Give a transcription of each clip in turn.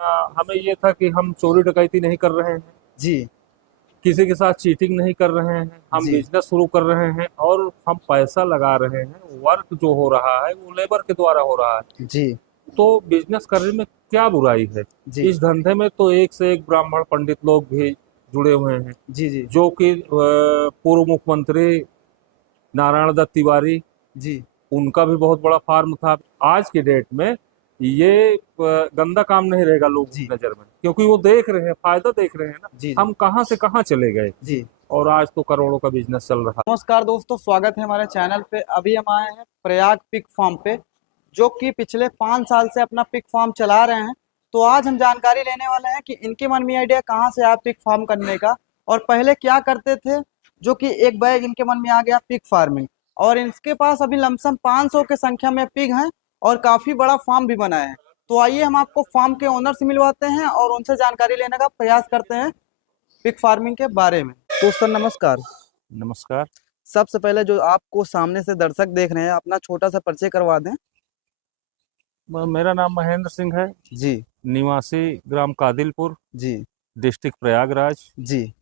हमें ये था कि हम चोरी डकैती नहीं कर रहे हैं, जी किसी के साथ चीटिंग नहीं कर रहे हैं, हम जी बिजनेस शुरू कर रहे हैं और हम पैसा लगा रहे हैं। वर्क जो हो रहा है वो लेबर के द्वारा हो रहा है। जी तो बिजनेस करने में क्या बुराई है? जी इस धंधे में तो एक से एक ब्राह्मण पंडित लोग भी जुड़े हुए हैं, जी जी जो कि पूर्व मुख्यमंत्री नारायण दत्त तिवारी, जी उनका भी बहुत बड़ा फार्म था। आज की डेट में ये गंदा काम नहीं रहेगा लोगों जी की नज़र में, क्योंकि वो देख रहे हैं, फायदा देख रहे हैं ना। जी जी हम कहाँ से कहाँ चले गए जी। और आज तो करोड़ों का बिजनेस चल रहा नमस्कार दोस्तों, स्वागत है हमारे चैनल पे। अभी हम आए हैं प्रयाग पिग फार्म पे, जो कि पिछले 5 साल से अपना पिग फार्म चला रहे हैं। तो आज हम जानकारी लेने वाले हैं कि इनके मन में आइडिया कहाँ से आया पिग फार्म करने का, और पहले क्या करते थे, जो कि एक बैग इनके मन में आ गया पिग फार्मिंग। और इनके पास अभी लमसम 500 के संख्या में पिग हैं और काफी बड़ा फार्म भी बना है। तो आइए हम आपको फार्म के ओनर से मिलवाते हैं और उनसे जानकारी लेने का प्रयास करते हैं पिग फार्मिंग के बारे में। तो सर नमस्कार। है। नमस्कार। सबसे पहले जो आपको सामने से दर्शक देख रहे हैं, अपना छोटा सा परिचय करवा दें। मेरा नाम महेंद्र सिंह है, जी निवासी ग्राम कादिलपुर, जी डिस्ट्रिक्ट प्रयागराज। जी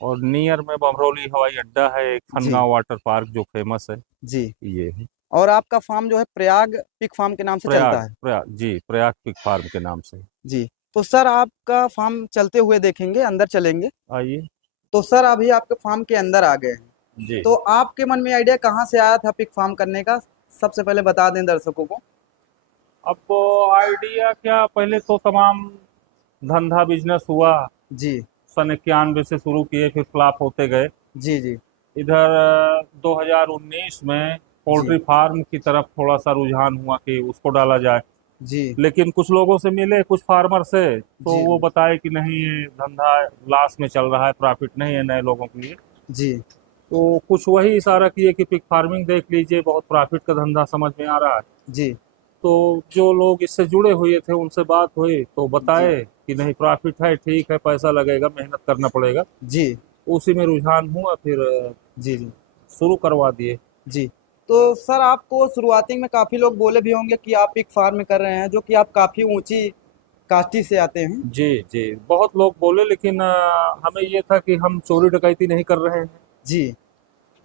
और नियर में बमरौली हवाई अड्डा है, एक जी फनगांव वाटर पार्क जो फेमस है, जी। ये है। और आपका फार्म जो है प्रयाग पिग फार्म के नाम से प्रयाग चलता है। प्रयाग जी, प्रयाग पिग फार्म के नाम से। जी। तो सर आपका फार्म चलते हुए देखेंगे, अंदर चलेंगे। आइए। तो सर अभी आपके फार्म के अंदर आ गए हैं। जी। तो आपके मन में आइडिया कहाँ से आया था पिग फार्म करने का, सबसे पहले बता दें दर्शकों को। अब आइडिया क्या, पहले तो तमाम धंधा बिजनेस हुआ, जी सन 91 से शुरू किए, फिर फ्लॉप होते गए। जी जी इधर 2019 में जी पोल्ट्री फार्म की तरफ थोड़ा सा रुझान हुआ कि उसको डाला जाए। जी लेकिन कुछ लोगों से मिले, कुछ फार्मर से, तो जी वो बताए कि नहीं, ये धंधा लॉस में चल रहा है, प्रॉफिट नहीं है नए लोगों के लिए। जी तो कुछ वही इशारा किए कि पिग फार्मिंग देख लीजिए, बहुत प्रॉफिट का धंधा समझ में आ रहा है। जी तो जो लोग इससे जुड़े हुए थे उनसे बात हुई तो जी बताए कि नहीं, प्रॉफिट है, ठीक है, पैसा लगेगा, मेहनत करना पड़ेगा। जी उसी में रुझान हुआ, फिर जी जी शुरू करवा दिए। जी। तो सर आपको शुरुआती में काफ़ी लोग बोले भी होंगे कि आप पिग फार्म कर रहे हैं, जो कि आप काफ़ी ऊंची कास्टी से आते हैं। जी जी, बहुत लोग बोले, लेकिन हमें ये था कि हम चोरी डकैती नहीं कर रहे हैं, जी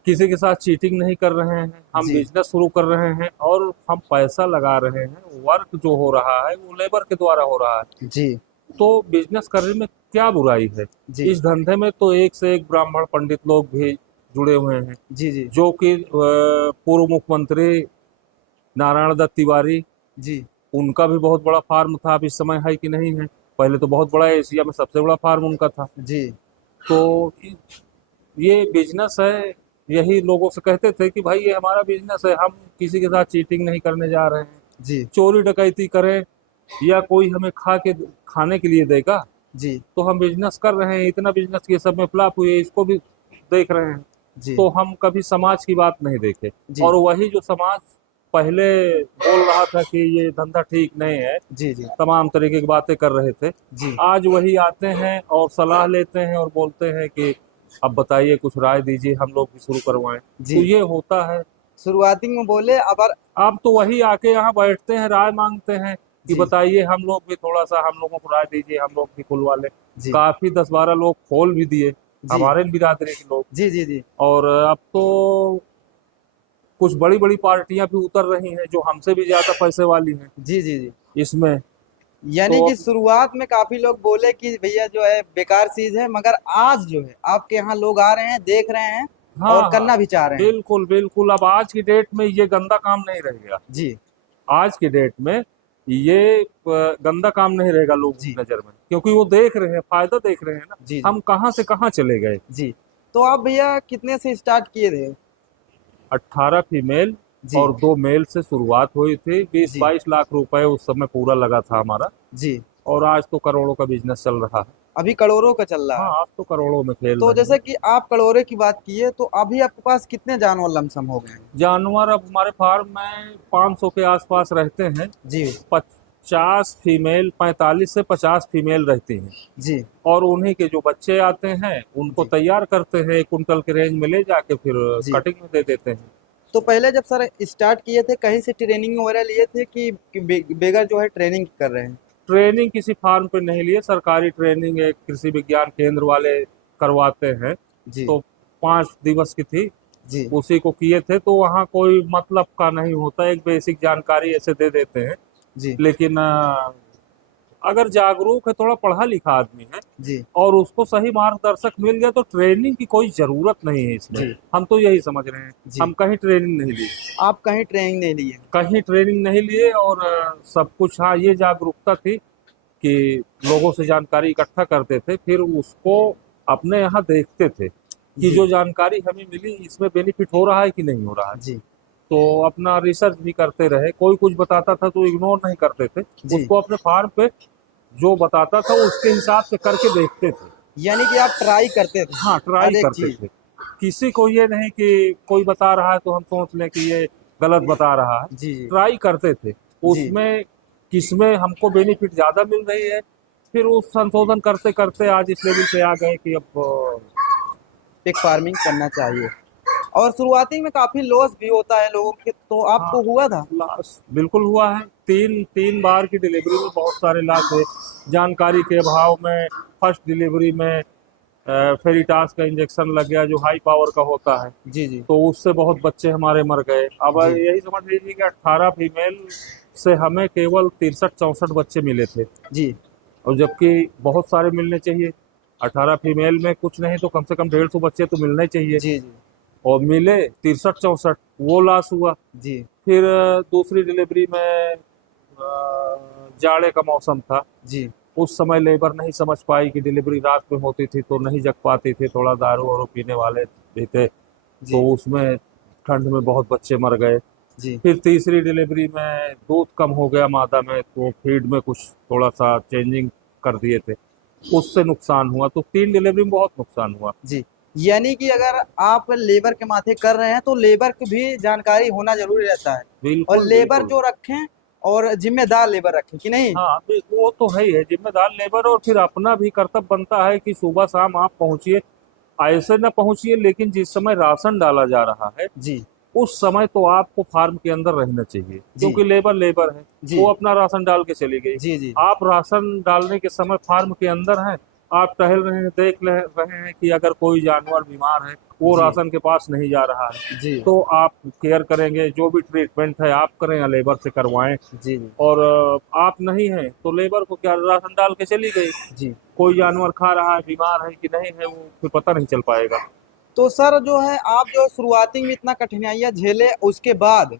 किसी के साथ चीटिंग नहीं कर रहे हैं, हम जी बिजनेस शुरू कर रहे हैं और हम पैसा लगा रहे हैं। वर्क जो हो रहा है वो लेबर के द्वारा हो रहा है। जी तो बिजनेस करने में क्या बुराई है? जी इस धंधे में तो एक से एक ब्राह्मण पंडित लोग भी जुड़े हुए हैं, जी जी जो कि पूर्व मुख्यमंत्री नारायण दत्त तिवारी, जी उनका भी बहुत बड़ा फार्म था। अब इस समय है कि नहीं है, पहले तो बहुत बड़ा, एशिया में सबसे बड़ा फार्म उनका था। जी तो ये बिजनेस है। यही लोगों से कहते थे कि भाई ये हमारा बिजनेस है, हम किसी के साथ चीटिंग नहीं करने जा रहे हैं। जी चोरी डकैती करें या कोई हमें खाने के लिए देगा, जी तो हम बिजनेस कर रहे हैं। इतना बिजनेस ये सब में फ्लॉप हुए, इसको भी देख रहे हैं। जी तो हम कभी समाज की बात नहीं देखे। जी और वही जो समाज पहले बोल रहा था कि ये धंधा ठीक नहीं है, जी जी तमाम तरीके की बातें कर रहे थे, जी आज वही आते हैं और सलाह लेते हैं और बोलते हैं कि अब बताइए, कुछ राय दीजिए, हम लोग भी शुरू करवाएं। तो जी। ये होता है। शुरुआती में बोले, अब तो वही आके यहाँ बैठते हैं, राय मांगते हैं कि जी बताइए, हम लोग भी थोड़ा सा, हम लोगों को राय दीजिए, हम लोग भी खुलवा लें। जी काफी 10-12 लोग खोल भी दिए, जी हमारे बिरादरी के लोग। जी जी जी और अब तो कुछ बड़ी बड़ी पार्टियां भी उतर रही हैं, जो हमसे भी ज्यादा पैसे वाली हैं जी जी जी। इसमें। यानी तो कि शुरुआत में काफी लोग बोले कि भैया जो है बेकार चीज है, मगर आज जो है आपके यहाँ लोग आ रहे हैं, देख रहे हैं हाँ और हाँ, करना भी चाह रहे हैं। बिल्कुल बिल्कुल, अब आज की डेट में ये गंदा काम नहीं रहेगा। जी आज की डेट में ये गंदा काम नहीं रहेगा लोगों जी की नज़र में, क्योंकि वो देख रहे हैं, फायदा देख रहे हैं ना। जी जी हम कहाँ से कहाँ चले गए। जी। तो आप भैया कितने से स्टार्ट किए थे? 18 फीमेल जी और 2 मेल से शुरुआत हुई थी। बीस जी 22 लाख रुपए उस समय पूरा लगा था हमारा। जी। और आज तो करोड़ों का बिजनेस चल रहा है। अभी करोड़ों का चल रहा हाँ, है। आज तो करोड़ों में खेल तो रहे हैं। जैसे कि आप करोड़े की बात की है, तो अभी आपके पास कितने जानवर लमसम हो गए हैं? जानवर अब हमारे फार्म में 500 के आसपास रहते हैं। जी 50 फीमेल, 45 से 50 फीमेल रहती हैं। जी और उन्हीं के जो बच्चे आते हैं उनको जी तैयार करते हैं, 1 कुंटल के रेंज में ले जाके फिर जी। कटिंग में दे देते हैं। तो पहले जब सर स्टार्ट किए थे, कहीं से ट्रेनिंग वगैरह लिए थे कि बगैर जो है ट्रेनिंग कर रहे हैं? ट्रेनिंग किसी फार्म पे नहीं लिए, सरकारी ट्रेनिंग एक कृषि विज्ञान केंद्र वाले करवाते हैं, जी तो 5 दिवस की थी, जी उसी को किए थे। तो वहाँ कोई मतलब का नहीं होता, एक बेसिक जानकारी ऐसे दे देते हैं। जी लेकिन अगर जागरूक है, थोड़ा पढ़ा लिखा आदमी है जी और उसको सही मार्गदर्शक मिल गया तो ट्रेनिंग की कोई जरूरत नहीं है इसमें। जी हम तो यही समझ रहे हैं, जी। हम कहीं ट्रेनिंग नहीं लिए, आप कहीं ट्रेनिंग नहीं लिए? कहीं ट्रेनिंग नहीं लिए और सब कुछ। हाँ, ये जागरूकता थी कि लोगों से जानकारी इकट्ठा करते थे, फिर उसको अपने यहाँ देखते थे कि जी जो जानकारी हमें मिली इसमें बेनिफिट हो रहा है कि नहीं हो रहा है। जी तो अपना रिसर्च भी करते रहे, कोई कुछ बताता था तो इग्नोर नहीं करते थे, जी। उसको अपने फार्म पे जो बताता था उसके हिसाब से करके देखते थे। यानी कि आप ट्राई करते थे हाँ, ट्राई हर एक करते चीज? थे। किसी को ये नहीं कि कोई बता रहा है तो हम सोच लें कि ये गलत बता रहा है। जी जी ट्राई करते थे जी। उसमें किसमें हमको बेनिफिट ज़्यादा मिल रही है, फिर उस संशोधन करते करते आज इस लेवल पे आ गए कि अब पिग फार्मिंग करना चाहिए। और शुरुआती में काफी लॉस भी होता है लोगों के, तो हाँ, आपको हुआ था? लॉस बिल्कुल हुआ है। तीन तीन बार की डिलीवरी में बहुत सारे लॉस हुए, जानकारी के अभाव में। फर्स्ट डिलीवरी में फेरिटास का इंजेक्शन लग गया जो हाई पावर का होता है, जी जी तो उससे बहुत बच्चे हमारे मर गए। अब जी यही समझ लीजिए कि 18 फीमेल से हमें केवल 63-64 बच्चे मिले थे, जी और जबकि बहुत सारे मिलने चाहिए। 18 फीमेल में कुछ नहीं तो कम से कम 150 बच्चे तो मिलने चाहिए, जी जी और मिले 63-64, वो लॉस हुआ। जी फिर दूसरी डिलीवरी में जाड़े का मौसम था, जी उस समय लेबर नहीं समझ पाई कि डिलीवरी रात में होती थी तो नहीं जग पाती थी, थोड़ा दारू वारू पीने वाले भी थे, तो जी उसमें ठंड में बहुत बच्चे मर गए। जी फिर तीसरी डिलीवरी में दूध कम हो गया मादा में, तो फीड में कुछ थोड़ा सा चेंजिंग कर दिए थे, उससे नुकसान हुआ। तो 3 डिलीवरी में बहुत नुकसान हुआ। जी। यानी कि अगर आप लेबर के माथे कर रहे हैं तो लेबर की भी जानकारी होना जरूरी रहता है, और बिल्कुल लेबर बिल्कुल। जो रखें, और जिम्मेदार लेबर रखें कि नहीं? हाँ, वो तो है ही है, जिम्मेदार लेबर। और फिर अपना भी कर्तव्य बनता है कि सुबह शाम आप पहुंचिए, ऐसे न पहुंचिए लेकिन जिस समय राशन डाला जा रहा है जी उस समय तो आपको फार्म के अंदर रहना चाहिए, जी क्योंकि लेबर लेबर है, जी वो अपना राशन डाल के चली गई। जी जी आप राशन डालने के समय फार्म के अंदर हैं, आप टहल रहे हैं, रहे हैं कि अगर कोई जानवर बीमार है, वो जी राशन के पास नहीं जा रहा है, जी तो आप केयर करेंगे, जो भी ट्रीटमेंट है आप करें या लेबर से करवाएं। जी जी और आप नहीं हैं तो लेबर को क्या, राशन डाल के चली गई, जी। कोई जानवर खा रहा है, बीमार है कि नहीं है, वो फिर पता नहीं चल पाएगा। तो सर जो है, आप जो शुरुआती में इतना कठिनाइयाँ झेले, उसके बाद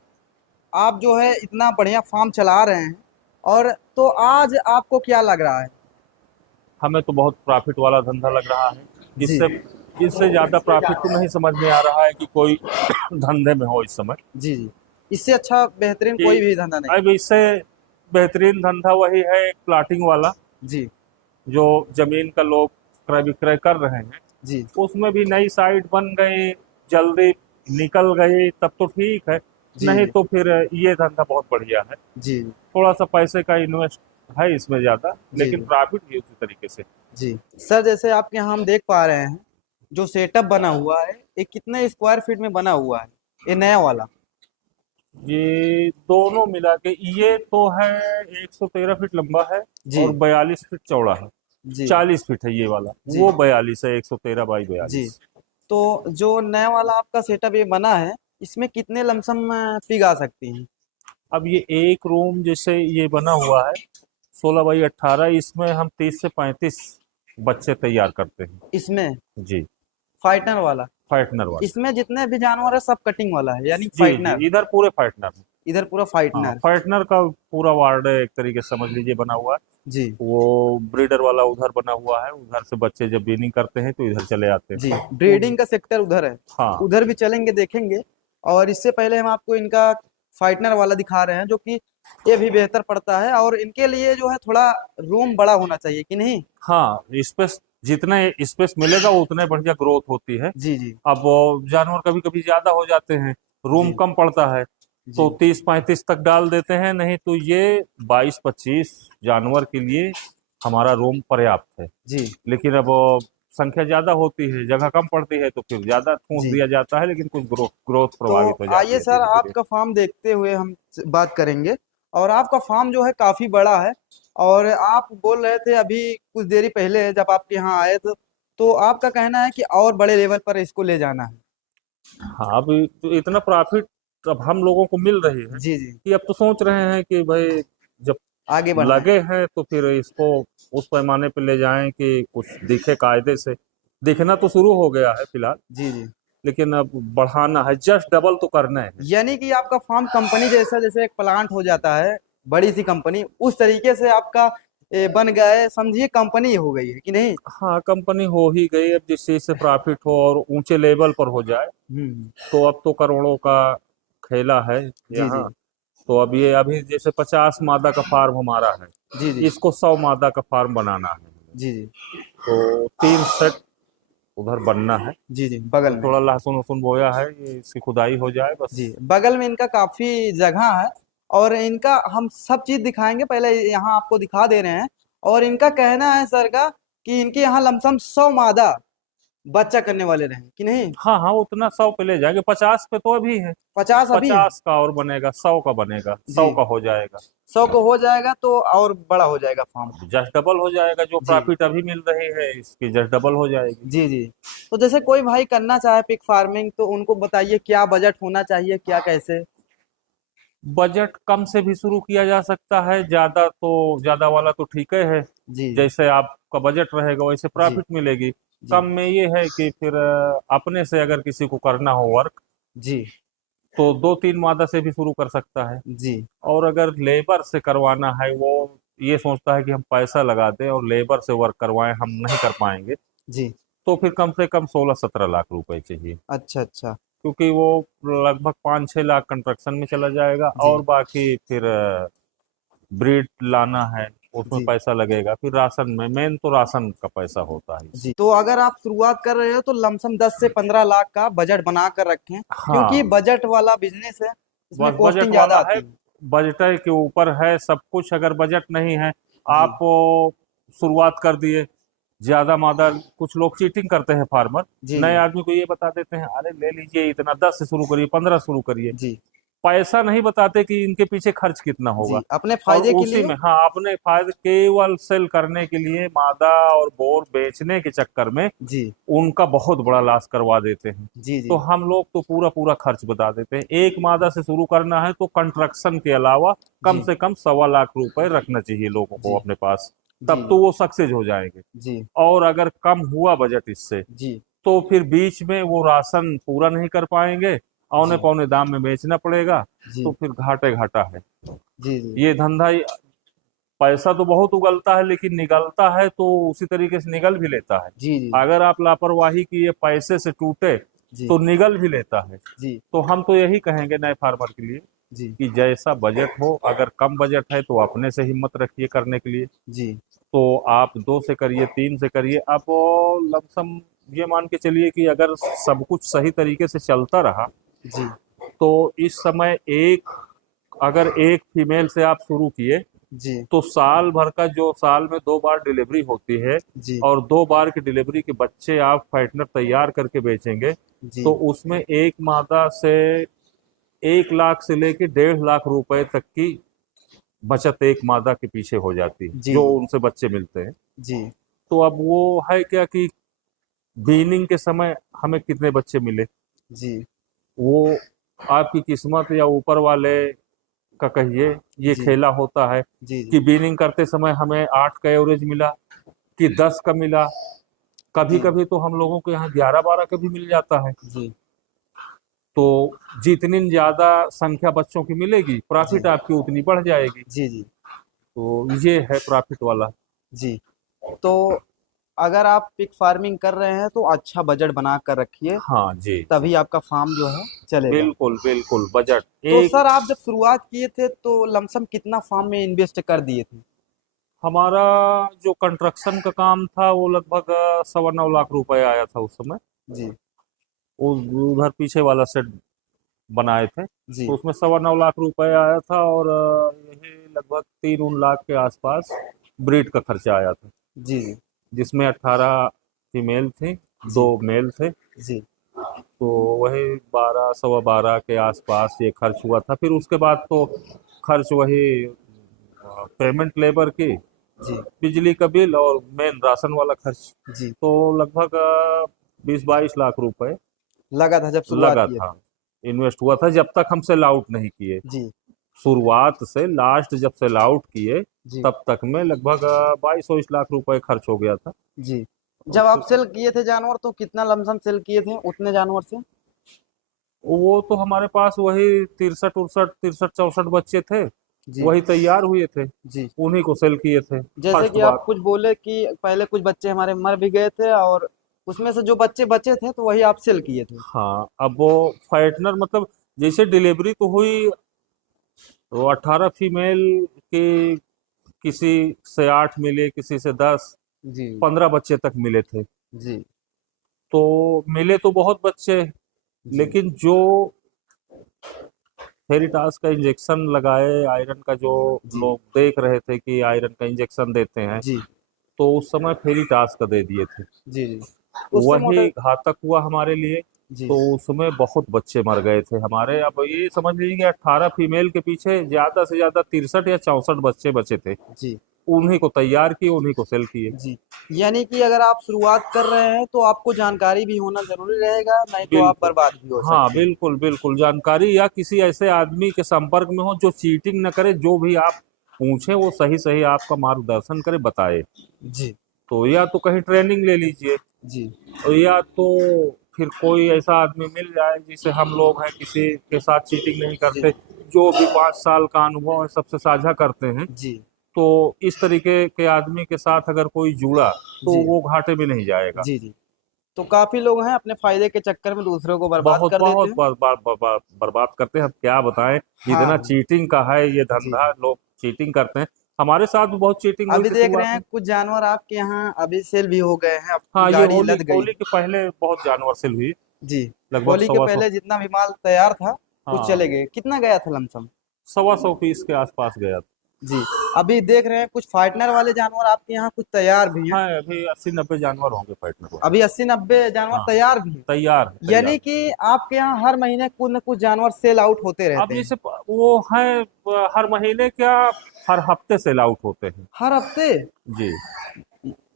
आप जो है इतना बढ़िया फार्म चला रहे हैं, और तो आज आपको क्या लग रहा है? हमें तो बहुत प्रॉफिट वाला धंधा लग रहा है, जी इससे इससे ज्यादा प्रॉफिट तो नहीं समझ में आ रहा है कि कोई धंधे में हो इस समय। जी जी। इससे अच्छा बेहतरीन कि कोई भी धंधा नहीं? अब इससे बेहतरीन धंधा वही है, एक प्लाटिंग वाला, जी जो जमीन का लोग क्रय विक्रय कर रहे हैं, जी उसमें भी नई साइट बन गई, जल्दी निकल गई तब तो ठीक है, जी नहीं तो फिर ये धंधा बहुत बढ़िया है। जी थोड़ा सा पैसे का इन्वेस्ट है इसमें ज्यादा, जी लेकिन प्रॉफिट भी उसी तरीके से। जी। सर जैसे आपके यहाँ हम देख पा रहे हैं, जो सेटअप बना हुआ है, ये कितने स्क्वायर फीट में बना हुआ है, ये नया वाला? ये दोनों मिला के ये तो है 113 फीट लंबा है जी और 42 फीट चौड़ा है। जी 40 फीट है ये वाला, जी वो 42 है, 113 बाई जी। 42। तो जो नया वाला आपका सेटअप ये बना है, इसमें कितने लमसम पिग आ सकती हैं? अब ये एक रूम जैसे ये बना हुआ है 16 बाई 18, इसमें हम 30 से 35 बच्चे तैयार करते हैं। इसमें जी, फाइटनर वाला? फाइटनर वाला। इसमें जितने भी जानवर है सब कटिंग वाला है, यानी जी फाइटनर? जी, इधर पूरे फाइटनर हैं। इधर पूरा हाँ, फाइटनर? फाइटनर का पूरा वार्ड है, एक तरीके से समझ लीजिए बना हुआ है। जी वो ब्रीडर वाला उधर बना हुआ है, उधर से बच्चे जब बीनिंग करते हैं तो इधर चले आते जी। हैं। ब्रीडिंग का सेक्टर उधर है, हाँ उधर भी चलेंगे, देखेंगे। और इससे पहले हम आपको इनका फाइटनर वाला दिखा रहे हैं, जो कि ये भी बेहतर पड़ता है, और इनके लिए जो है थोड़ा रूम बड़ा होना चाहिए कि नहीं? हाँ, स्पेस, जितने स्पेस मिलेगा उतने बढ़िया ग्रोथ होती है। जी जी अब वो जानवर कभी कभी ज्यादा हो जाते हैं, रूम जी कम पड़ता है, जी तो 30-35 तक डाल देते हैं, नहीं तो ये 22-25 जानवर के लिए हमारा रूम पर्याप्त है। जी लेकिन अब संख्या ज्यादा होती है, जगह कम पड़ती है, तो फिर ज्यादा ठूंस जी। दिया जाता है, लेकिन कुछ ग्रोथ तो प्रभावित हो जाती आइए है सर, धीरे धीरे। आपका फार्म देखते हुए हम बात करेंगे। और आपका फार्म जो है काफी बड़ा है। और आप बोल रहे थे अभी कुछ देरी पहले जब आपके यहाँ आए तो आपका कहना है कि और बड़े लेवल पर इसको ले जाना है। हाँ, अभी तो इतना प्रॉफिट अब हम लोगों को मिल रही है जी जी। कि अब तो सोच रहे हैं कि भाई जब आगे बढ़ना है। लगे हैं तो फिर इसको उस पैमाने पे ले जाएं कि कुछ दिखे, कायदे से दिखना तो शुरू हो गया है फिलहाल, जी जी। लेकिन अब बढ़ाना है, जस्ट डबल तो करना है। यानी कि आपका फार्म कंपनी जैसा, जैसे एक प्लांट हो जाता है बड़ी सी कंपनी, उस तरीके से आपका बन गया है, समझिए कंपनी हो गई है कि नहीं। हाँ, कंपनी हो ही गई, अब जिस चीज से प्रॉफिट हो और ऊंचे लेवल पर हो जाए हम्म। तो अब तो करोड़ों का खेला है जी जी। यहाँ। तो अब ये अभी जैसे 50 मादा का फार्म हमारा है, जी जी। इसको 100 मादा का फार्म बनाना है। जी जी। तो 3 सेट उधर बनना है। जी जी बगल तो में। थोड़ा लहसुन वसुन बोया है, ये इसकी खुदाई हो जाए बस। जी बगल में इनका काफी जगह है। और इनका हम सब चीज दिखाएंगे, पहले यहाँ आपको दिखा दे रहे हैं। और इनका कहना है सर का कि इनके यहाँ लमसम 100 मादा बच्चा करने वाले रहे कि नहीं। हाँ हाँ, उतना 100 पे ले जाएंगे, 50 पे तो अभी है। 50 अभी है। 50 का और बनेगा, 100 का बनेगा, जी। 100 का हो जाएगा। 100 को हो जाएगा तो और बड़ा हो जाएगा फार्म। जस्ट डबल हो जाएगा, जो जी प्रॉफिट अभी मिल रही है इसकी जस्ट डबल हो जाएगी। जी। जी तो जैसे कोई भाई करना चाहे पिक फार्मिंग तो उनको बताइए क्या बजट होना चाहिए, क्या कैसे। बजट कम से भी शुरू किया जा सकता है, ज्यादा तो ज्यादा वाला तो ठीक है। जी जैसे आपका बजट रहेगा वैसे जी। प्रॉफिट मिलेगी। जी कम में ये है कि फिर अपने से अगर किसी को करना हो वर्क जी। तो 2-3 मादा से भी शुरू कर सकता है। जी और अगर लेबर से करवाना है, वो ये सोचता है कि हम पैसा लगा दें और लेबर से वर्क करवाएं, हम नहीं कर पाएंगे, जी। तो फिर कम से कम 16-17 लाख रुपए चाहिए। अच्छा अच्छा। क्योंकि वो लगभग 5-6 लाख कंस्ट्रक्शन में चला जाएगा, और जी बाकी फिर ब्रीड लाना है, उसमें जी। पैसा लगेगा, फिर राशन में, मेन तो राशन का पैसा होता है जी इसमें। तो अगर आप शुरुआत कर रहे हो तो लमसम 10 से 15 लाख का बजट बना कर रखें, क्योंकि हाँ, बजट वाला बिजनेस है, इसमें बस बजट कॉस्टिंग ज्यादा वाला आती है, है। बजट के ऊपर है सब कुछ। अगर बजट नहीं है, जी आप शुरुआत कर दिए ज्यादा मादा, कुछ लोग चीटिंग करते हैं फार्मर, जी। नए जी आदमी को ये बता देते हैं अरे ले लीजिए इतना, 10 से शुरू करिए, 15 शुरू करिए, जी। पैसा नहीं बताते कि इनके पीछे खर्च कितना जी होगा। अपने और फायदे के उसी लिए। में, हाँ, अपने फायदे केवल सेल करने के लिए मादा और बोर बेचने के चक्कर में जी उनका बहुत बड़ा लॉस करवा देते हैं। जी। तो जी हम लोग तो पूरा पूरा खर्च बता देते हैं। एक मादा से शुरू करना है तो कंस्ट्रक्शन के अलावा कम जी। से कम 1.25 लाख रुपए रखना चाहिए लोगों को जी अपने पास, जी। तब तो वो सक्सेस हो जाएंगे। जी और अगर कम हुआ बजट इससे, जी। तो फिर बीच में वो राशन पूरा नहीं कर पाएंगे, औने जी पौने दाम में बेचना पड़ेगा, तो जी। फिर घाटे घाटा है। जी जी। ये धंधा पैसा तो बहुत उगलता है, लेकिन निगलता है तो उसी तरीके से निगल भी लेता है। जी जी। अगर आप लापरवाही की ये पैसे से टूटे जी तो निगल भी लेता है। जी। तो हम तो यही कहेंगे नए फार्मर के लिए जी कि जैसा बजट हो, अगर कम बजट है तो अपने से हिम्मत रखिए करने के लिए, जी। तो आप 2 से करिए, 3 से करिए। आप लमसम ये मान के चलिए कि अगर सब कुछ सही तरीके से चलता रहा जी। तो इस समय अगर एक फीमेल से आप शुरू किए जी तो साल भर का, जो साल में 2 बार डिलीवरी होती है, जी। और 2 बार की डिलीवरी के बच्चे आप फाइटनर तैयार करके बेचेंगे, जी तो उसमें एक मादा से 1 लाख से लेके 1.5 लाख रुपए तक की बचत एक मादा के पीछे हो जाती है, जी जो उनसे बच्चे मिलते हैं। जी। तो अब वो है क्या कि बीनिंग के समय हमें कितने बच्चे मिले, जी वो आपकी किस्मत या ऊपर वाले का कहिए, ये जी। खेला होता है जी कि जी। बीनिंग करते समय हमें 8 का एवरेज मिला कि 10 का मिला, कभी जी कभी तो हम लोगों के यहाँ 11-12 का भी मिल जाता है। जी। तो जितनी ज्यादा संख्या बच्चों की मिलेगी, जी प्रॉफिट आपकी उतनी बढ़ जाएगी। जी। जी तो ये है प्रॉफिट वाला। जी। तो अगर आप पिक फार्मिंग कर रहे हैं तो अच्छा बजट बना कर रखिए, हाँ जी, तभी आपका फार्म जो है चलेगा। बिल्कुल बिल्कुल, बजट तो एक। सर आप जब शुरुआत किए थे तो लमसम कितना फार्म में इन्वेस्ट कर दिए थे। हमारा जो कंस्ट्रक्शन का काम था वो लगभग 9.25 लाख रुपए आया था उस समय। जी उधर पीछे वाला सेट बनाए थे, जी। तो उसमें 9.25 लाख रुपए आया था, और यही लगभग 3 लाख के आसपास ब्रीड का खर्चा आया था, जी जी। जिसमें 18 फीमेल थी, जी 2 मेल थे। जी। तो वही 12, 12.25 के आसपास ये खर्च हुआ था। फिर उसके बाद तो खर्च वही पेमेंट लेबर की, जी बिजली का बिल और मेन राशन वाला खर्च, जी तो लगभग 20-22 लाख रुपए लगा था जब शुरुआत लगा किए था, थे। इन्वेस्ट हुआ था जब तक हम सेल आउट नहीं किए। जी शुरुआत से लास्ट जब सेल आउट किए जी तब तक में लगभग 22-23 लाख रुपए खर्च हो गया था। जी। जब आप सेल किए थे जानवर तो कितना लमसम सेल किए थे उतने जानवर से? वो तो हमारे पास वही 63-64 बच्चे थे, जी वही तैयार हुए थे, जी। उन्हीं को सेल किए थे जैसे फर्स्ट कि बार। आप कुछ बोले कि पहले कुछ बच्चे हमारे मर भी गए थे और उसमें से जो बच्चे बचे थे तो वही आप सेल किए थे। हाँ, अब वो फाइटनर मतलब जैसे डिलीवरी तो हुई, वो 18 फीमेल के, किसी से 8 मिले, किसी से 10, जी 15 बच्चे तक मिले थे। जी तो मिले तो बहुत बच्चे, जी लेकिन जो हेरिटास का इंजेक्शन लगाए, आयरन का जो जी लोग देख रहे थे कि आयरन का इंजेक्शन देते हैं, जी तो उस समय फेरिटास का दे दिए थे, जी जी। उससे वही मोटा। घातक हुआ हमारे लिए। जी तो उसमें बहुत बच्चे मर गए थे हमारे। अब ये समझ लीजिए कि 18 फीमेल के पीछे ज्यादा से ज्यादा 63 या 64 बच्चे बचे थे, जी उन्हीं को तैयार किए, उन्हीं को सेल किए। जी। यानी कि अगर आप शुरुआत कर रहे हैं तो आपको जानकारी भी होना जरूरी रहेगा, नहीं तो आप बिल्कुल। बर्बाद भी हो हाँ, सकते हैं। बिल्कुल बिल्कुल, जानकारी या किसी ऐसे आदमी के संपर्क में हो जो चीटिंग न करे, जो भी आप पूछे वो सही सही आपका मार्गदर्शन करे, बताए। जी तो या तो कहीं ट्रेनिंग ले लीजिए, जी और या तो फिर कोई ऐसा आदमी मिल जाए, जिसे हम लोग हैं किसी के साथ चीटिंग नहीं जी करते, जो भी 5 साल का अनुभव है सबसे साझा करते हैं। जी तो इस तरीके के आदमी के साथ अगर कोई जुड़ा तो जी वो घाटे में नहीं जाएगा। जी जी। तो काफी लोग हैं अपने फायदे के चक्कर में दूसरों को बर्बाद बहुत कर देते बहुत हैं। बर्बाद करते हैं। अब क्या बताएं, हाँ जितना हाँ। चीटिंग का है ये जी धंधा, लोग चीटिंग करते हैं। हमारे साथ भी बहुत चीटिंग हुई अभी थी देख रहे शुरुआत हैं में। कुछ जानवर आपके यहाँ अभी सेल भी हो गए हैं, आपकी हाँ, ये गाड़ी होली लद गई। होली के पहले बहुत जानवर सेल हुई, जी। लगभग होली के 125। पहले जितना भी माल तैयार था कुछ हाँ, चले गए, कितना गया था लमसम? 125 पीस के आसपास गया था। जी। अभी देख रहे हैं कुछ फाइटनर वाले जानवर आपके यहाँ कुछ तैयार भी हैं। हाँ, अभी 80-90 जानवर होंगे फाइटने को। अभी 80-90 जानवर हाँ, तैयार भी हैं। तैयार है, तैयार। यानी कि आपके यहाँ हर महीने कुछ न कुछ जानवर सेल आउट होते अब रहते हैं। जैसे वो है, हर महीने क्या, हर हफ्ते सेल आउट होते हैं। हर हफ्ते? जी।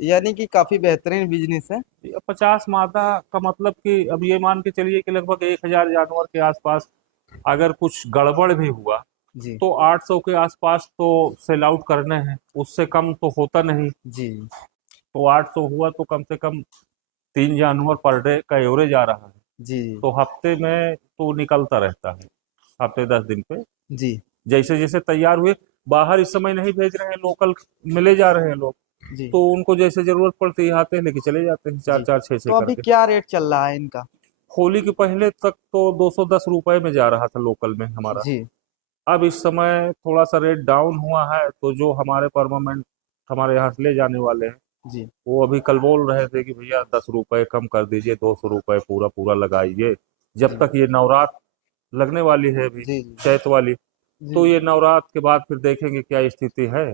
यानी कि काफी बेहतरीन बिजनेस है। 50 मादा का मतलब कि अब ये मान के चलिए कि लगभग 1000 जानवर के आसपास अगर कुछ गड़बड़ भी हुआ जी तो 800 के आसपास तो सेल आउट करने हैं, उससे कम तो होता नहीं। जी तो 800 हुआ तो कम से कम 3 जानवर पर डे का एवरेज आ रहा है। जी तो हफ्ते में तो निकलता रहता है, हफ्ते 10 दिन पे। जी जैसे जैसे तैयार हुए, बाहर इस समय नहीं भेज रहे हैं, लोकल मिले जा रहे हैं लोग, जी तो उनको जैसे जरूरत पड़ती है आते हैं, लेके चले जाते हैं, चार जी। चार छः छः तो अभी करके। क्या रेट चल रहा है इनका? होली के पहले तक तो 210 रुपए में जा रहा था लोकल में हमारा। जी अब इस समय थोड़ा सा रेट डाउन हुआ है, तो जो हमारे परमानेंट हमारे यहाँ से ले जाने वाले हैं, जी वो अभी कल बोल रहे थे कि भैया 10 रुपए कम कर दीजिए, 200 रुपए पूरा पूरा लगाइए, जब जी तक ये नवरात लगने वाली है अभी, जी जी चैत वाली। तो जी। ये नवरात के बाद फिर देखेंगे क्या स्थिति है,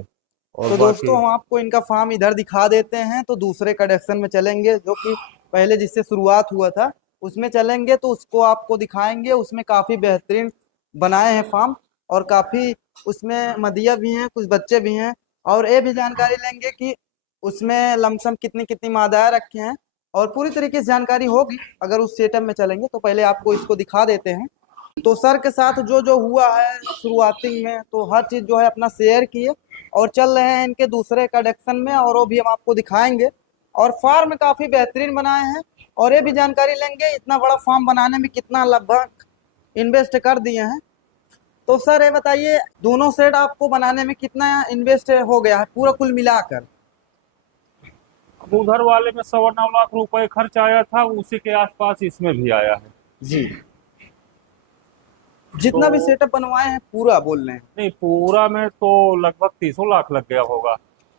और तो दोस्तों बाकी। हम आपको इनका फार्म इधर दिखा देते हैं, तो दूसरे कलेक्शन में चलेंगे जो कि पहले जिससे शुरुआत हुआ था उसमें चलेंगे, तो उसको आपको दिखाएंगे। उसमें काफी बेहतरीन बनाए हैं फार्म, और काफी उसमें मदिया भी हैं, कुछ बच्चे भी हैं। और ये भी जानकारी लेंगे कि उसमें लमसम कितनी कितनी मादाएं रखे हैं, और पूरी तरीके से जानकारी होगी अगर उस सेटअप में चलेंगे। तो पहले आपको इसको दिखा देते हैं। तो सर के साथ जो जो हुआ है शुरुआती में, तो हर चीज जो है अपना शेयर किए, और चल रहे हैं इनके दूसरे कलेक्शन में, और वो भी हम आपको दिखाएंगे। और फार्म काफी बेहतरीन बनाए हैं, और ये भी जानकारी लेंगे इतना बड़ा फार्म बनाने में कितना लगभग इन्वेस्ट कर दिए हैं। तो सर ये बताइए दोनों सेट आपको बनाने में कितना इन्वेस्ट हो गया है पूरा कुल मिलाकर? अब उधर वाले में 9.25 लाख रुपए खर्च आया था, उसी के आसपास इसमें भी आया है। जी। जितना भी तो सेटअप बनवाए हैं पूरा बोल रहे हैं? नहीं, पूरा में तो लगभग 30 लाख लग गया होगा।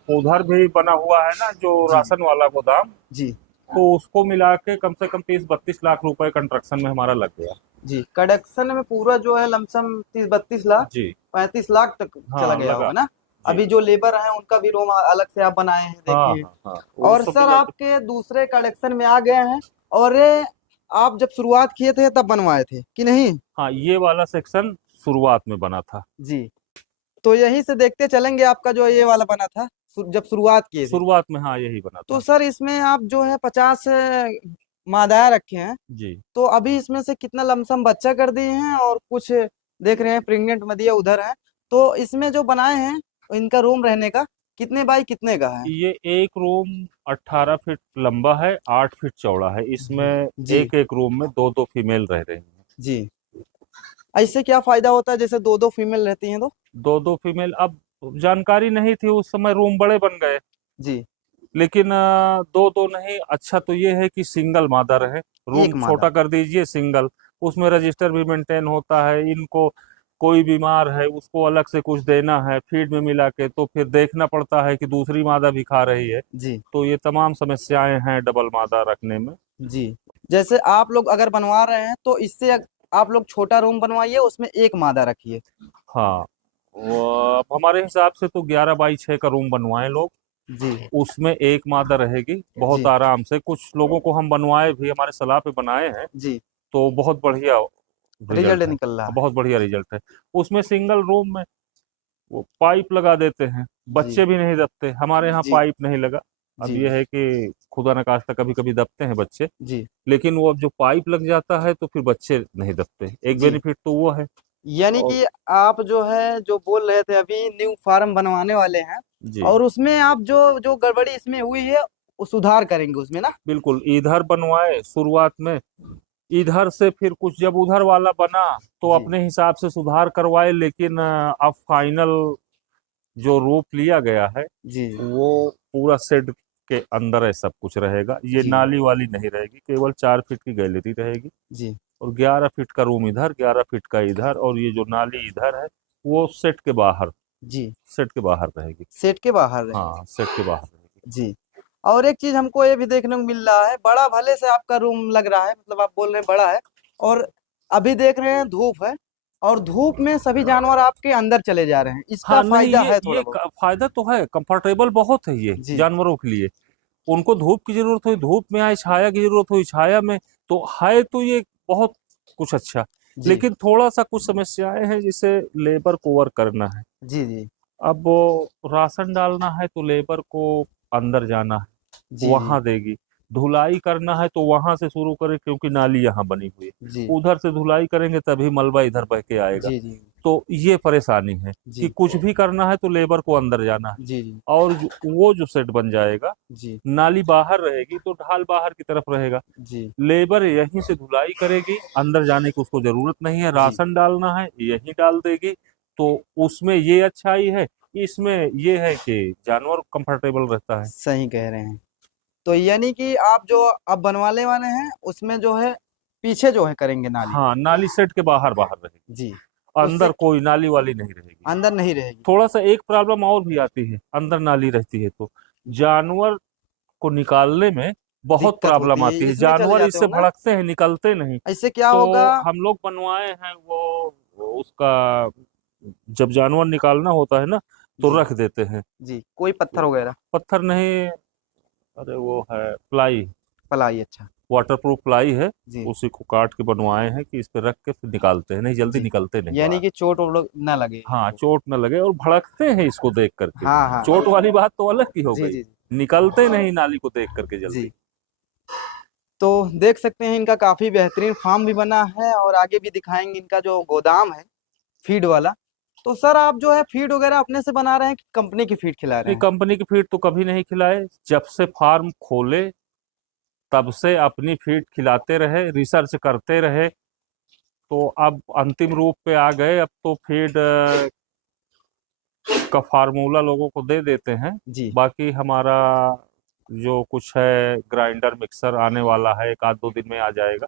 उधर भी बना हुआ है ना जो जी राशन वाला गोदाम, जी तो उसको मिला के कम से कम 30-32 लाख रुपए कंस्ट्रक्शन में हमारा लग गया। जी। कलेक्शन में पूरा जो है लमसम 30-32 लाख, जी। 35 लाख तक चला हाँ, गया लगा। होगा ना? जी। अभी जो लेबर है उनका भी रूम अलग से आप बनाए हैं हाँ देखिए। हाँ हाँ, वो और सब सर मिला के। आपके दूसरे कलेक्शन में आ गए हैं, और ये आप जब शुरुआत किए थे तब बनवाए थे कि नहीं? हाँ, ये वाला सेक्शन शुरुआत में बना था। जी। तो यहीं से देखते चलेंगे आपका जो ये वाला बना था जब शुरुआत किए थे। शुरुआत में हाँ यही बना तो था। सर इसमें आप जो है 50 मादाएं रखे हैं, जी। तो अभी इसमें से कितना लमसम बच्चा कर दिए हैं और कुछ देख रहे हैं प्रेग्नेंट मदिया उधर है। तो इसमें जो बनाए हैं इनका रूम रहने का कितने बाई कितने का है? ये एक रूम 18 फीट लंबा है, 8 फीट चौड़ा है। इसमें जी एक एक रूम में दो दो फीमेल रह रही हैं। जी। ऐसे क्या फायदा होता है जैसे दो दो फीमेल रहती हैं तो? दो दो फीमेल, अब जानकारी नहीं थी उस समय, रूम बड़े बन गए। जी। लेकिन दो दो नहीं, अच्छा तो ये है कि सिंगल मादा रहे। रूम एक मादा। छोटा कर दीजिए, सिंगल। उसमें रजिस्टर भी मेंटेन होता है। इनको कोई बीमार है उसको अलग से कुछ देना है फीड में मिला के, तो फिर देखना पड़ता है कि दूसरी मादा भी खा रही है। जी तो ये तमाम समस्याएं हैं डबल मादा रखने में। जी। जैसे आप लोग अगर बनवा रहे हैं तो इससे आप लोग छोटा रूम बनवाइए, उसमें एक मादा रखिए। हाँ, वो अब हमारे हिसाब से तो 11 बाई 6 का रूम बनवाए लोग। जी उसमें एक मादा रहेगी बहुत जी आराम से। कुछ लोगों को हम बनवाए भी, हमारे सलाह पे बनाए हैं, जी। तो बहुत बढ़िया रिजल्ट रिजल्ट है। निकल रहा है। बहुत बढ़िया रिजल्ट है। उसमें सिंगल रूम में वो पाइप लगा देते हैं, जी बच्चे भी नहीं दबते। हमारे यहाँ जी पाइप नहीं लगा। अब जी ये है कि खुदा न खास्ता कभी कभी दबते हैं बच्चे, जी लेकिन वो अब जो पाइप लग जाता है तो फिर बच्चे नहीं दबते। एक जी। बेनिफिट तो वो है। यानी और कि आप जो है जो बोल रहे थे अभी न्यू फार्म बनवाने वाले हैं, जी और उसमें आप जो जो गड़बड़ी इसमें हुई है वो सुधार करेंगे उसमें ना? बिल्कुल, इधर बनवाए शुरुआत में, इधर से फिर कुछ जब उधर वाला बना तो जी अपने हिसाब से सुधार करवाए। लेकिन अब फाइनल जो रूप लिया गया है जी वो पूरा शेड के अंदर है, सब कुछ रहेगा। ये जी नाली वाली नहीं रहेगी, केवल 4 फीट की गैलरी रहेगी। जी और 11 फीट का रूम इधर, 11 फीट का इधर, और ये जो नाली इधर है वो सेट के बाहर, जी। सेट के बाहर रहेगी। सेट के बाहर रहेंगे। हाँ, सेट के बाहर रहेगी। जी। और एक चीज हमको ये भी देखने को मिल रहा है, बड़ा भले से आपका रूम लग रहा है, मतलब आप बोल रहे हैं बड़ा है, और अभी देख रहे हैं धूप है, और धूप में सभी जानवर आपके अंदर चले जा रहे हैं, इसका हाँ नहीं, फायदा ये है थोड़ा बहुत? फायदा तो है, कंफर्टेबल बहुत है ये जी जानवरों के लिए। उनको धूप की जरूरत हुई धूप में आए, छाया की जरूरत हुई छाया में, तो है तो ये बहुत कुछ अच्छा। जी लेकिन थोड़ा सा कुछ समस्याएं हैं, जिसे लेबर को वर्क करना है। जी जी अब वो राशन डालना है तो लेबर को अंदर जाना है, जी जी वहां देगी। धुलाई करना है तो वहां से शुरू करें, क्योंकि नाली यहाँ बनी हुई है। जी उधर से धुलाई करेंगे तभी मलबा इधर बह के आएगा। जी जी तो ये परेशानी है कि जी कुछ भी करना है तो लेबर को अंदर जाना है। जी जी और वो जो सेट बन जाएगा, जी नाली बाहर रहेगी तो ढाल बाहर की तरफ रहेगा। जी लेबर यहीं से धुलाई करेगी, अंदर जाने की उसको जरूरत नहीं है। जी। राशन डालना है यहीं डाल देगी। तो उसमें ये अच्छाई है। इसमें ये है कि जानवर कंफर्टेबल रहता है। सही कह रहे हैं। तो यानी कि आप जो अब बनवाने वाले हैं उसमें जो है पीछे जो है करेंगे नाली? हाँ, नाली सेट के बाहर बाहर रहेगी, जी। उससे अंदर कोई नाली वाली नहीं रहेगी। अंदर नहीं रहेगी? थोड़ा सा एक प्रॉब्लम और भी आती है, अंदर नाली रहती है तो जानवर को निकालने में बहुत दिक्कत प्रॉब्लम होती है, आती है। इसमें चले जानवर जाते इससे हो ना? भड़कते हैं, निकलते नहीं। ऐसे क्या तो होगा? हम लोग बनवाए हैं वो उसका, जब जानवर निकालना होता है ना तो जी रख देते हैं। जी। कोई पत्थर वगैरह? पत्थर नहीं, अरे वो है प्लाई, पलाई, अच्छा। वाटरप्रूफ प्लाई है। जी उसी को काट के बनवाए हैं कि इस पे रख के फिर निकालते हैं, नहीं जल्दी जी। निकलते नहीं यानी बाहर। कि चोट वोट ना लगे हाँ, इनको? चोट न लगे, और भड़कते हैं इसको देख करके। हाँ हाँ। चोट वाली बात तो अलग की हो जी गई, जी निकलते नहीं नाली को देख करके जी। जल्दी। तो देख सकते हैं इनका काफी बेहतरीन फार्म भी बना है, और आगे भी दिखाएंगे इनका जो गोदाम है फीड वाला। तो सर आप जो है फीड वगैरह अपने से बना रहे हैं कि कंपनी की फीड खिला रहे नहीं, हैं? कंपनी की फीड तो कभी नहीं खिलाए। जब से फार्म खोले तब से अपनी फीड खिलाते रहे, रिसर्च करते रहे। तो अब अंतिम रूप पे आ गए। अब तो फीड का फार्मूला लोगों को दे देते हैं। जी बाकी हमारा जो कुछ है ग्राइंडर मिक्सर आने वाला है, 1 आध 2 दिन में आ जाएगा।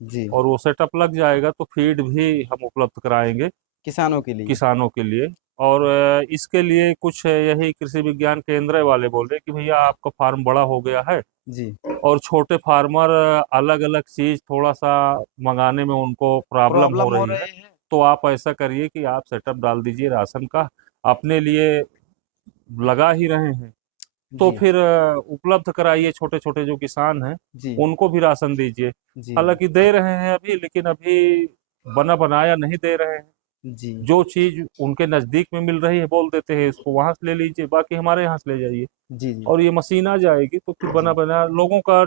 जी। और वो सेटअप लग जाएगा तो फीड भी हम उपलब्ध कराएंगे किसानों के लिए? किसानों के लिए। और इसके लिए कुछ यही कृषि विज्ञान केंद्र वाले बोले कि भैया आपका फार्म बड़ा हो गया है, जी। और छोटे फार्मर अलग अलग चीज थोड़ा सा मंगाने में उनको प्रॉब्लम हो प्रॉब्लम हो रही है। रही है? तो आप ऐसा करिए कि आप सेटअप डाल दीजिए राशन का, अपने लिए लगा ही रहे हैं तो जी फिर उपलब्ध कराइए। छोटे छोटे जो किसान हैं जी उनको भी राशन दीजिए। जी हालांकि दे रहे हैं अभी, लेकिन अभी बना बनाया नहीं दे रहे हैं। जी जो चीज उनके नजदीक में मिल रही है बोल देते हैं इसको वहां से ले लीजिए, बाकी हमारे यहाँ से ले जाइए। जी जी और ये मशीन आ जाएगी तो फिर बना जी बना लोगों का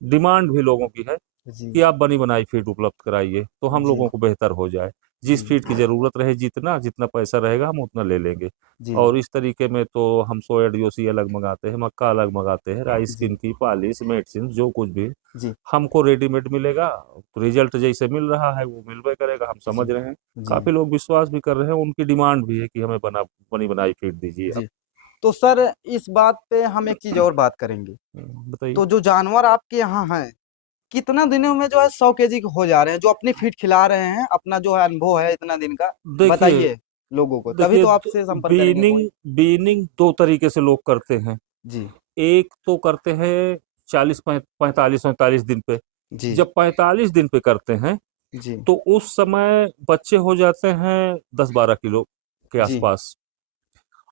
डिमांड भी लोगों की है जी कि आप बनी बनाई फीड उपलब्ध कराइए तो हम जी लोगों को बेहतर हो जाए। जिस जी फीड की जरूरत रहे जितना जितना पैसा रहेगा हम उतना ले लेंगे। जी और इस तरीके में तो हम सोया डीओसी अलग मंगाते हैं, मक्का अलग मंगाते हैं, राइस जी किन की पालिश मेडिसिन जो कुछ भी जी हमको रेडीमेड मिलेगा। तो रिजल्ट जैसे मिल रहा है वो मिलवे करेगा, हम जी समझ रहे हैं। जी काफी लोग विश्वास भी कर रहे हैं, उनकी डिमांड भी है कि हमें बनी बनाई फीड दीजिए आप। जी। तो सर इस बात पे हम एक चीज और बात करेंगे। बताइए। तो जो जानवर आपके यहाँ हैं कितना दिनों में जो है 100 kg के हो जा रहे हैं, जो अपनी फीड खिला रहे हैं, अपना जो है अनुभव है इतना दिन का, देखिए बताइए लोगों को, तभी देखिए तो आपसे संपर्क करेंगे कोई। बीनिंग बीनिंग दो तरीके से लोग करते हैं। जी एक तो करते हैं 45 45 दिन पे। जी जब 45 दिन पे करते हैं जी तो उस समय बच्चे हो जाते हैं 10 12 किलो के जी आसपास।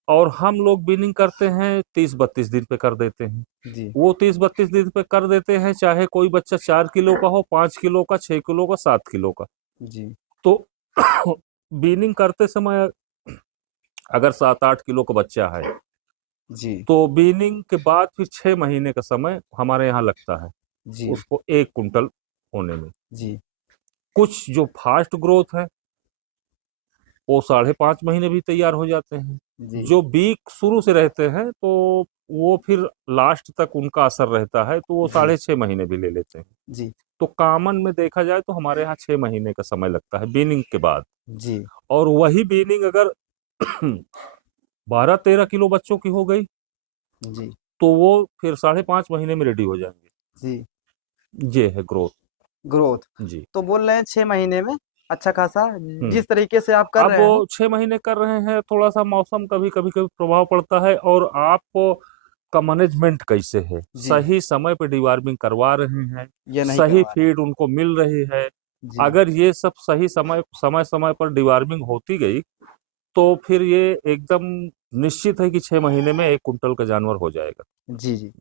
और हम लोग बीनिंग करते हैं 30 32 दिन पे कर देते हैं। जी वो 30 32 दिन पे कर देते हैं, चाहे कोई बच्चा 4 किलो का हो, 5 किलो का, 6 किलो का, 7 किलो का। जी तो बीनिंग करते समय अगर 7 8 किलो का बच्चा है जी तो बीनिंग के बाद फिर 6 महीने का समय हमारे यहाँ लगता है जी उसको 1 कुंटल होने में। जी कुछ जो फास्ट ग्रोथ है वो 5.5 महीने भी तैयार हो जाते हैं। जी जो बीक शुरू से रहते हैं तो वो फिर लास्ट तक उनका असर रहता है तो वो जी 6.5 महीने भी ले लेते हैं। जी तो कॉमन में देखा जाए तो हमारे यहाँ 6 महीने का समय लगता है बीनिंग के बाद। जी और वही बीनिंग अगर 12 13 किलो बच्चों की हो गई जी तो वो फिर 5.5 महीने में रेडी हो जाएंगे। जी ये है ग्रोथ। ग्रोथ। जी। तो बोल रहे हैं 6 महीने में अच्छा खासा, हम्म। जिस तरीके से आप कर अब रहे वो हैं। 6 महीने कर रहे हैं, थोड़ा सा मौसम कभी कभी प्रभाव पड़ता है और आप का मैनेजमेंट कैसे है, जी सही समय पे डिवार्मिंग करवा रहे हैं, ये नहीं सही करवा रहे फीड उनको मिल रही है। जी अगर ये सब सही समय समय समय पर डिवार्मिंग होती गई तो फिर ये एकदम निश्चित है कि 6 महीने में 1 कुंटल का जानवर हो जाएगा। जी जी।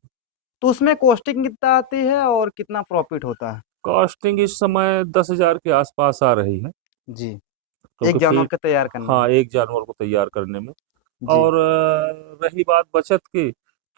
तो उसमें कॉस्टिंग कितना आती है और कितना प्रॉफिट होता है। कॉस्टिंग इस समय 10,000 के आसपास आ रही है जी। एक क्योंकि जानवर फीड, के तैयार करने हाँ, में। एक जानवर को तैयार करने में। जी और रही बात बचत की,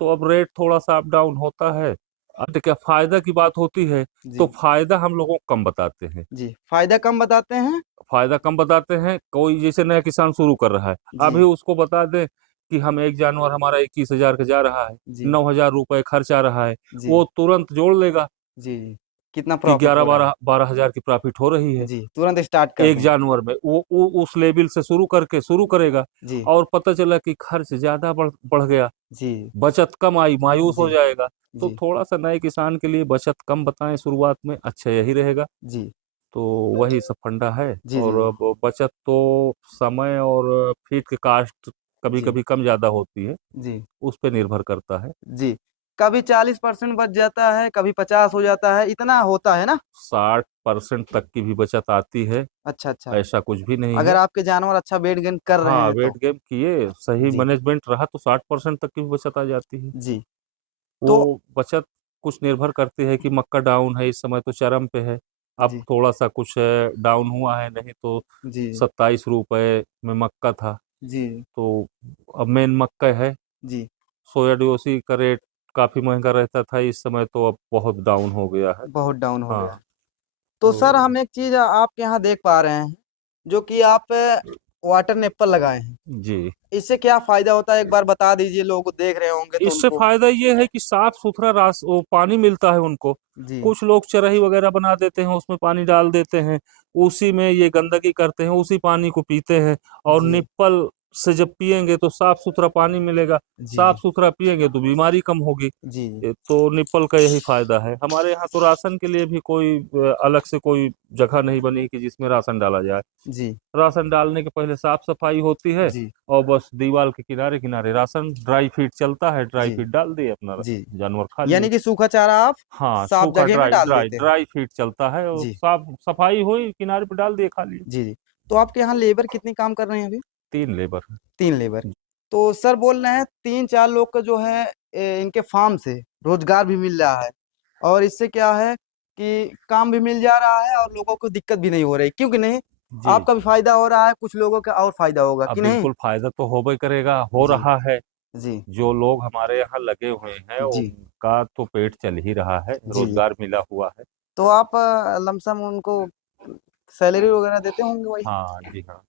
तो अब रेट थोड़ा सा अप डाउन होता है। अब क्या फायदा की बात होती है तो जी फायदा हम लोगों को कम बताते हैं। जी। फायदा कम बताते हैं। फायदा कम बताते हैं, कोई जैसे नया किसान शुरू कर रहा है जी अभी उसको बता दें कि हम एक जानवर हमारा 21,000 का जा रहा है, जी 9,000 रुपए खर्च आ रहा है, जी वो तुरंत जोड़ लेगा जी जी। कितना कि प्रॉफिट ग्यारह हो रहा है। बारह 12,000 की प्रॉफिट हो रही है जी तुरंत स्टार्ट कर एक देंगे। जानवर में। वो उस लेवल से शुरू करेगा। जी और पता चला कि खर्च ज्यादा बढ़ गया, जी बचत कम आई, मायूस जी हो जाएगा। तो जी थोड़ा सा नए किसान के लिए बचत कम बताएं शुरुआत में, अच्छा यही रहेगा। जी तो वही सब फंडा है। जी और जी अब बचत तो समय और फीड की कास्ट कभी जी कभी कम ज्यादा होती है, जी उस पर निर्भर करता है। जी। कभी 40% बच जाता है, कभी 50 हो जाता है, इतना होता है ना। 60% तक की भी बचत आती है, अच्छा अच्छा। ऐसा कुछ भी नहीं अगर है। आपके जानवर अच्छा वेट गेन कर रहे हाँ, हैं वेट तो। गेन किए, सही जी मैनेजमेंट रहा तो 60% तक की भी बचत आ जाती है। जी। वो तो बचत कुछ निर्भर करती है कि मक्का डाउन है इस समय तो चरम पे है। अब जी थोड़ा सा कुछ डाउन हुआ है, नहीं तो जी 27 रुपए में मक्का था। जी तो अब मेन मक्का है। जी सोया डीओसी का रेट काफी महंगा रहता था, इस समय तो अब बहुत डाउन हो गया है। बहुत डाउन हो हाँ। गया। तो सर तो हम एक चीज आपके यहाँ देख पा रहे हैं, जो कि आप वाटर नेपल लगाए हैं। जी, इससे क्या फायदा होता है, एक बार बता दीजिए, लोग देख रहे होंगे तो इससे उनको। फायदा ये है कि साफ सुथरा रास वो पानी मिलता है उनको। जी कुछ लोग चरही वगैरह बना देते हैं, उसमें पानी डाल देते हैं, उसी में ये गंदगी करते हैं, उसी पानी को पीते हैं। और जी निप्पल से जब पिएंगे तो साफ सुथरा पानी मिलेगा, जी साफ जी सुथरा पिएंगे तो बीमारी कम होगी। जी तो निप्पल का यही फायदा है। हमारे यहाँ तो राशन के लिए भी कोई अलग से कोई जगह नहीं बनी कि जिसमें राशन डाला जाए। जी राशन डालने के पहले साफ सफाई होती है जी और बस दीवार के किनारे किनारे राशन ड्राई फीड चलता है, ड्राई जी फीड डाल दिए, अपना जी। जानवर खा लिए। यानी कि सूखा चारा आप हाँ, साफ सूखा जगह में ड्राई डाल ड्राई देते हैं। ड्राई फीड चलता है और जी साफ सफाई हुई, किनारे पे डाल दिए, खा लिए। जी जी। तो आपके यहाँ लेबर कितनी काम कर रहे हैं अभी। 3 लेबर है। 3 लेबर। तो सर बोल रहे हैं 3 4 लोग का जो है इनके फार्म से रोजगार भी मिल रहा है, और इससे क्या है कि काम भी मिल जा रहा है और लोगों को दिक्कत भी नहीं हो रही, क्योंकि नहीं जी आपका भी फायदा हो रहा है, कुछ लोगों का और फायदा होगा अब कि नहीं? बिल्कुल फायदा तो होबे करेगा, हो जी रहा है। जी जो लोग हमारे यहाँ लगे हुए हैं जी उनका तो पेट चल ही रहा है, जी जी। रोजगार मिला हुआ है। तो आप लमसम उनको सैलरी वगैरह देते होंगे वही? हाँ जी हाँ।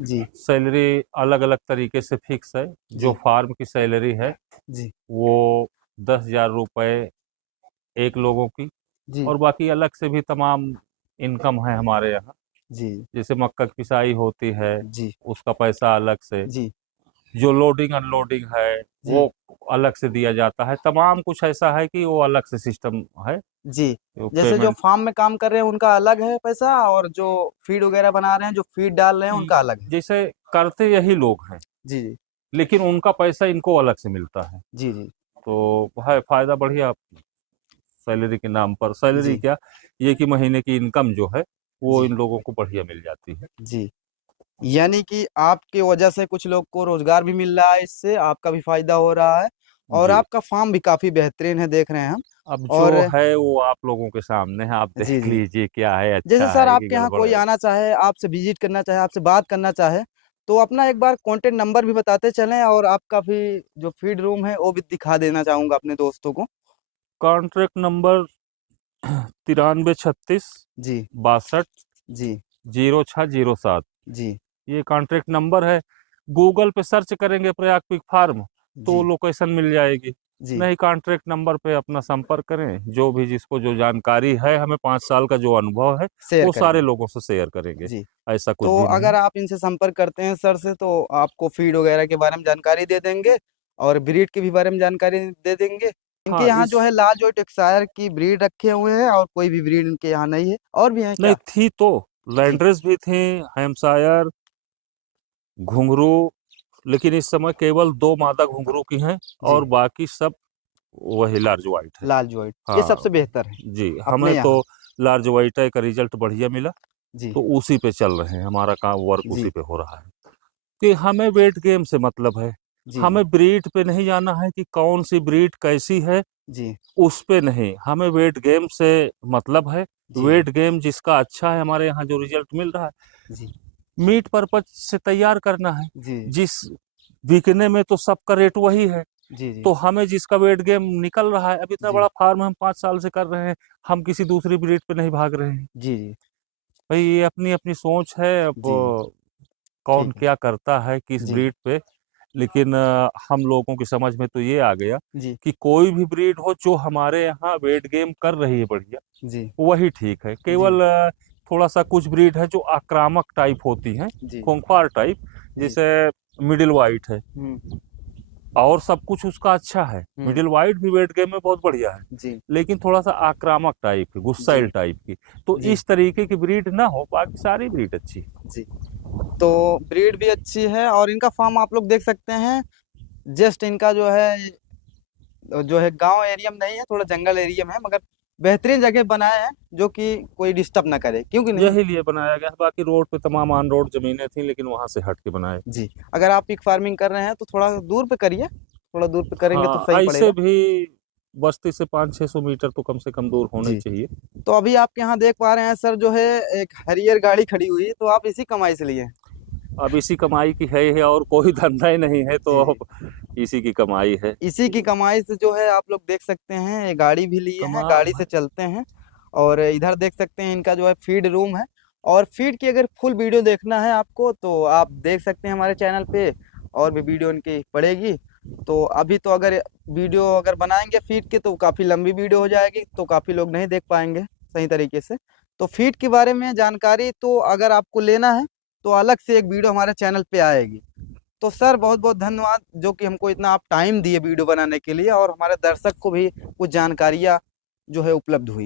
जी सैलरी अलग अलग तरीके से फिक्स है। जो जी फार्म की सैलरी है जी वो 10,000 रुपये एक लोगों की, जी और बाकी अलग से भी तमाम इनकम है हमारे यहाँ। जी जैसे मक्का की पिसाई होती है, जी उसका पैसा अलग से। जी जो लोडिंग अनलोडिंग है जी वो अलग से दिया जाता है। तमाम कुछ ऐसा है कि वो अलग से सिस्टम है। जी। जो जैसे जो पेमेंट फार्म में काम कर रहे हैं उनका अलग है पैसा, और जो फीड वगैरह बना रहे हैं, जो फीड डाल रहे हैं, उनका अलग है। जैसे करते यही लोग हैं, जी जी लेकिन उनका पैसा इनको अलग से मिलता है। जी जी तो है फायदा बढ़िया। सैलरी के नाम पर सैलरी जी क्या, ये कि महीने की इनकम जो है वो जी इन लोगों को बढ़िया मिल जाती है। जी। यानी कि आपकी वजह से कुछ लोग को रोजगार भी मिल रहा है, इससे आपका भी फायदा हो रहा है, और जी आपका फार्म भी काफी बेहतरीन है, देख रहे हैं हम। अब जो और है वो आप लोगों के सामने है, आप जी देख जी। लीजिए क्या है, जैसे अच्छा सर है कि आपके यहाँ गड़बड़ कोई है। आना चाहे, आपसे विजिट करना चाहे, आपसे बात करना चाहे, तो अपना एक बार कॉन्टेक्ट नंबर भी बताते चलें, और आपका भी जो फीड रूम है वो भी दिखा देना चाहूंगा अपने दोस्तों को। कॉन्ट्रैक्ट नंबर 9336 जी 62 जी 0607, जी ये कॉन्ट्रैक्ट नंबर है। गूगल पे सर्च करेंगे प्रयाग पिग फार्म तो जी लोकेशन मिल जाएगी। जी नहीं, कॉन्ट्रैक्ट नंबर पे अपना संपर्क करें। जो भी जिसको जो जानकारी है, हमें 5 साल का जो अनुभव है शेयर वो सारे करेंगे। लोगों से शेयर करेंगे। जी। ऐसा कुछ तो भी नहीं अगर है। आप इनसे संपर्क करते हैं सर से, तो आपको फीड वगैरह के बारे में जानकारी दे देंगे, और ब्रीड के भी बारे में जानकारी दे देंगे। इनके हाँ यहाँ जो इस है लाल जो टेक्सायर की ब्रीड रखे हुए हैं, और कोई भी ब्रीड इनके यहाँ नहीं है, और भी है नहीं क्या? थी तो जी लैंड्रेस भी थी, हैम्पशायर, घुंघरू, लेकिन इस समय केवल 2 मादा घुंघरू की हैं और जी। बाकी सब वही लार्ज व्हाइट है। लाल ज्वाइंट ये हाँ सबसे बेहतर है जी, अपने हमें यहाँ। तो लार्ज व्हाइट का रिजल्ट बढ़िया मिला, जी तो उसी पे चल रहे हैं। हमारा काम वर्क उसी जी पे हो रहा है कि हमें वेट गेम से मतलब है। जी जी हमें ब्रीड पे नहीं जाना है कि कौन सी ब्रीड कैसी है, जी उस पे नहीं, हमें वेट गेम से मतलब है। जी वेट गेम जिसका अच्छा है, हमारे यहाँ जो रिजल्ट मिल रहा है, जी मीट पर्पज से तैयार करना है। जी जिस बिकने में तो सबका रेट वही है, जी जी तो हमें जिसका वेट गेम निकल रहा है, अब इतना जी बड़ा फार्म हम 5 साल से कर रहे हैं, हम किसी दूसरी ब्रीड पे नहीं भाग रहे हैं। जी जी भाई ये अपनी अपनी सोच है। अब जी कौन ठीक है। क्या करता है किस जी ब्रीड पे, लेकिन हम लोगों की समझ में तो ये आ गया जी कि कोई भी ब्रीड हो जो हमारे यहाँ वेट गेम कर रही है बढ़िया, जी वही ठीक है। जी केवल थोड़ा सा कुछ ब्रीड है जो आक्रामक टाइप होती हैं, जी खूंखार टाइप, जी। जैसे मिडिल वाइट है, हम्म और सब कुछ उसका अच्छा है। हम्म। मिडिल वाइट भी वेट गेम में बहुत बढ़िया है, जी लेकिन थोड़ा सा आक्रामक टाइप की, जी गुस्सैल टाइप की। तो जी इस तरीके की ब्रीड ना हो, बाकी सारी ब्रीड अच्छी है। जी। तो ब्रीड भी अच्छी है, और इनका फार्म आप लोग देख सकते हैं। जस्ट इनका जो है गांव एरिया में नहीं है, थोड़ा जंगल एरिया में है, मगर बेहतरीन जगह बनाए हैं, जो कि कोई डिस्टर्ब ना करे, क्योंकि नहीं। यही लिए बनाया गया है। बाकी रोड पे तमाम ऑन रोड जमीनें थी, लेकिन वहां से हट के बनाए। जी। अगर आप पिक फार्मिंग कर रहे हैं तो थोड़ा दूर पे करिए, थोड़ा दूर पे करेंगे तो हाँ, सही ऐसे पड़ेगा। भी बस्ती से 500-600 मीटर तो कम से कम दूर होना ही जी। चाहिए। तो अभी आपके यहाँ देख पा रहे हैं सर, जो है एक हैरियर गाड़ी खड़ी हुई है, तो आप इसी कमाई से लिए हैं? अब इसी कमाई की है और कोई धंधा ही नहीं है, तो जी। अब इसी की कमाई है। इसी की कमाई से जो है आप लोग देख सकते हैं, ये गाड़ी भी लिए हैं, कमाल गाड़ी से है। चलते हैं। और इधर देख सकते हैं इनका जो है फीड रूम है। और फीड की अगर फुल वीडियो देखना है आपको, तो आप देख सकते हैं हमारे चैनल पे, और भी वीडियो इनकी पड़ेगी। तो अभी तो अगर वीडियो अगर बनाएंगे फीड के, तो काफ़ी लंबी वीडियो हो जाएगी, तो काफ़ी लोग नहीं देख पाएंगे सही तरीके से। तो फीड के बारे में जानकारी तो अगर आपको लेना है, तो अलग से एक वीडियो हमारे चैनल पे आएगी। तो सर बहुत बहुत धन्यवाद, जो कि हमको इतना आप टाइम दिए वीडियो बनाने के लिए, और हमारे दर्शक को भी कुछ जानकारियाँ जो है उपलब्ध हुई।